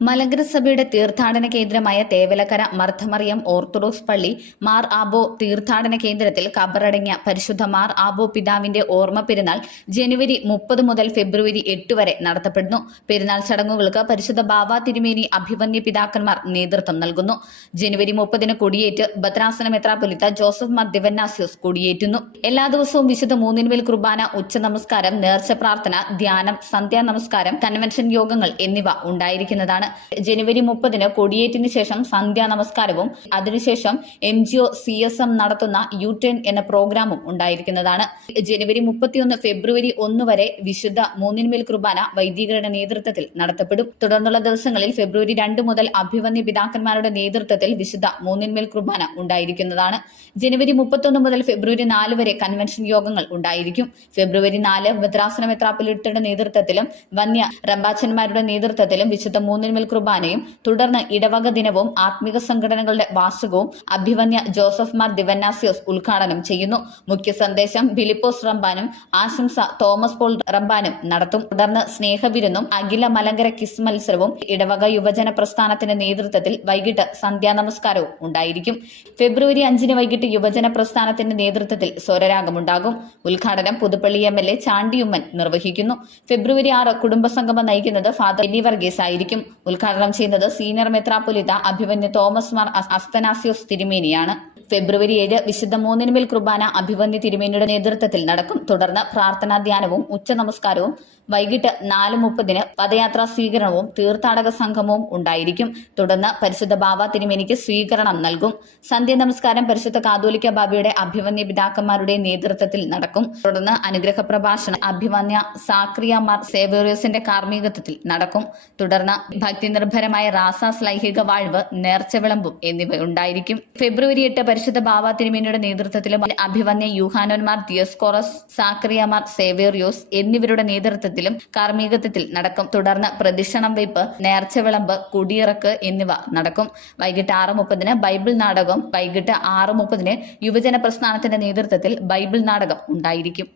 മലങ്കര സഭയുടെ തീർത്ഥാടന കേന്ദ്രമായ തേവലക്കര മർത്തമറിയം ഓർത്തഡോക്സ് പള്ളി മാർ ആബോ തീർത്ഥാടന കേന്ദ്രത്തിൽ കബറടങ്ങിയ പരിശുദ്ധ മാർ ആബോ പിതാവിന്റെ ഓർമ്മ പെരുന്നാൾ ജനുവരി 30 മുതൽ ഫെബ്രുവരി 8 വരെ നടത്തപ്പെടുന്നു. പെരുന്നാൾ ചടങ്ങുകൾക്ക് പരിശുദ്ധ ബാവ തിരുമേനി അഭിവന്യ പിതാക്കന്മാർ നേതൃത്വം നൽകുന്നു. ജനുവരി 30 കൊടിയേറ്റ് ഭദ്രാസന മെത്രാപ്പൊലീത്ത ജോസഫ് മാർ ദിവന്നാസ്യോസ് കൊടിയേറ്റുന്നു. എല്ലാ ദിവസവും വിശുദ്ധ മൂന്നിന്മേൽ കുർബാന, ഉച്ച നമസ്കാരം, നേർച്ച പ്രാർത്ഥന, ധ്യാനം, സന്ധ്യാ നമസ്കാരം, കൺവെൻഷൻ യോഗങ്ങൾ എന്നിവ ഉണ്ടായിരിക്കുന്നതാണ്. ജനുവരി 30 കൊടിയേറ്റിന് ശേഷം സന്ധ്യാ നമസ്കാരവും അതിനുശേഷം MGO CSM നടത്തുന്ന U-Turn എന്ന പ്രോഗ്രാമും ഉണ്ടായിരിക്കുന്നതാണ്. ജനുവരി 31 ഫെബ്രുവരി 1 വരെ വിശുദ്ധ മൂന്നിന്മേൽ കുർബാന വൈദികരുടെ നേതൃത്വത്തിൽ നടത്തപ്പെടും. തുടർന്നുള്ള ദിവസങ്ങളിൽ ഫെബ്രുവരി 2 മുതൽ അഭിവന്യ പിതാക്കന്മാരുടെ നേതൃത്വത്തിൽ വിശുദ്ധ മൂന്നിന്മേൽ കുർബാന ഉണ്ടായിരിക്കുന്നതാണ്. ജനുവരി 31 മുതൽ ഫെബ്രുവരി 4 വരെ കൺവെൻഷൻ യോഗങ്ങൾ ഉണ്ടായിരിക്കും. ഫെബ്രുവരി 4 ഭദ്രാസന മെത്രാപ്പൊലീത്തയുടെ നേതൃത്വത്തിലും വന്യ റമ്പാച്ചന്മാരുടെ നേതൃത്വത്തിലും വിശുദ്ധ മൂന്നിന്മേൽ കുർബാനയും തുടർന്ന് ഇടവക ദിനവും ആത്മിക സംഘടനകളുടെ വാർഷികവും അഭിവന്യ ജോസഫ് മാർ ദിവന്നാസ്യോസ് ഉദ്ഘാടനം ചെയ്യുന്നു. മുഖ്യ സന്ദേശം ഫിലിപ്പോസ് റമ്പാനും ആശംസ തോമസ് പോൾ റമ്പാനും നടത്തും. തുടർന്ന് സ്നേഹവിരുന്നും അഖില മലങ്കര കിസ് മത്സരവും ഇടവക യുവജന പ്രസ്ഥാനത്തിന്റെ നേതൃത്വത്തിൽ വൈകിട്ട് സന്ധ്യാനമസ്കാരവും ഉണ്ടായിരിക്കും. ഫെബ്രുവരി 5 വൈകിട്ട് യുവജന പ്രസ്ഥാനത്തിന്റെ നേതൃത്വത്തിൽ സ്വരരാഗമുണ്ടാകും. ഉദ്ഘാടനം പുതുപ്പള്ളി MLA ചാണ്ടിയുമ്മൻ നിർവഹിക്കുന്നു. ഫെബ്രുവരി 6 കുടുംബസംഗമം നയിക്കുന്നത് ഫാദർ എലി വർഗീസ് ആയിരിക്കും. ഉദ്ഘാടനം ചെയ്യുന്നത് സീനിയർ മെത്രാപ്പൊലീത്ത അഭിവന്യ തോമസ് മാർ അസ്തനാസ്യോസ് തിരുമേനിയാണ്. ഫെബ്രുവരി 7 വിശുദ്ധ മൂന്നിന്മേൽ കുർബാന അഭിവന്യ തിരുമേനിയുടെ നേതൃത്വത്തിൽ നടക്കും. തുടർന്ന് പ്രാർത്ഥനാ ധ്യാനവും ഉച്ച നമസ്കാരവും വൈകിട്ട് 4:30 പദയാത്രാ സ്വീകരണവും തീർത്ഥാടക സംഗമവും ഉണ്ടായിരിക്കും. തുടർന്ന് പരിശുദ്ധ ബാവ തിരുമേനിക്ക് സ്വീകരണം നൽകും. സന്ധ്യ നമസ്കാരം പരിശുദ്ധ കാതോലിക്ക ബാബയുടെ അഭിവന്യ പിതാക്കന്മാരുടെ നേതൃത്വത്തിൽ നടക്കും. തുടർന്ന് അനുഗ്രഹ പ്രഭാഷണം അഭിവന്യ സാക്രിയ മാർ സേവേറിയോസിന്റെ കാർമ്മികത്വത്തിൽ നടക്കും. തുടർന്ന് ഭക്തി നിർഭരമായ റാസാസ് ലൈംഗിക വാഴ്വ്, നേർച്ച വിളമ്പും എന്നിവ ഉണ്ടായിരിക്കും. ഫെബ്രുവരി 8 പരിശുദ്ധ ബാവ തിരുമേനിയുടെ നേതൃത്വത്തിലും അഭിവന്യ യൂഹാനോന്മാർ ദിയോസ്കോറസ്, സാക്രിയമാർ സേവേറിയോസ് എന്നിവരുടെ നേതൃത്വത്തിലും കാർമ്മികത്വത്തിൽ നടക്കും. തുടർന്ന് പ്രദക്ഷിണം വയ്പ്, നേർച്ച വിളമ്പ്, കുടിയിറക്ക് എന്നിവ നടക്കും. വൈകിട്ട് 6:30 ബൈബിൾ നാടകം, വൈകിട്ട് 6:30 യുവജന പ്രസ്ഥാനത്തിന്റെ നേതൃത്വത്തിൽ ബൈബിൾ നാടകം ഉണ്ടായിരിക്കും.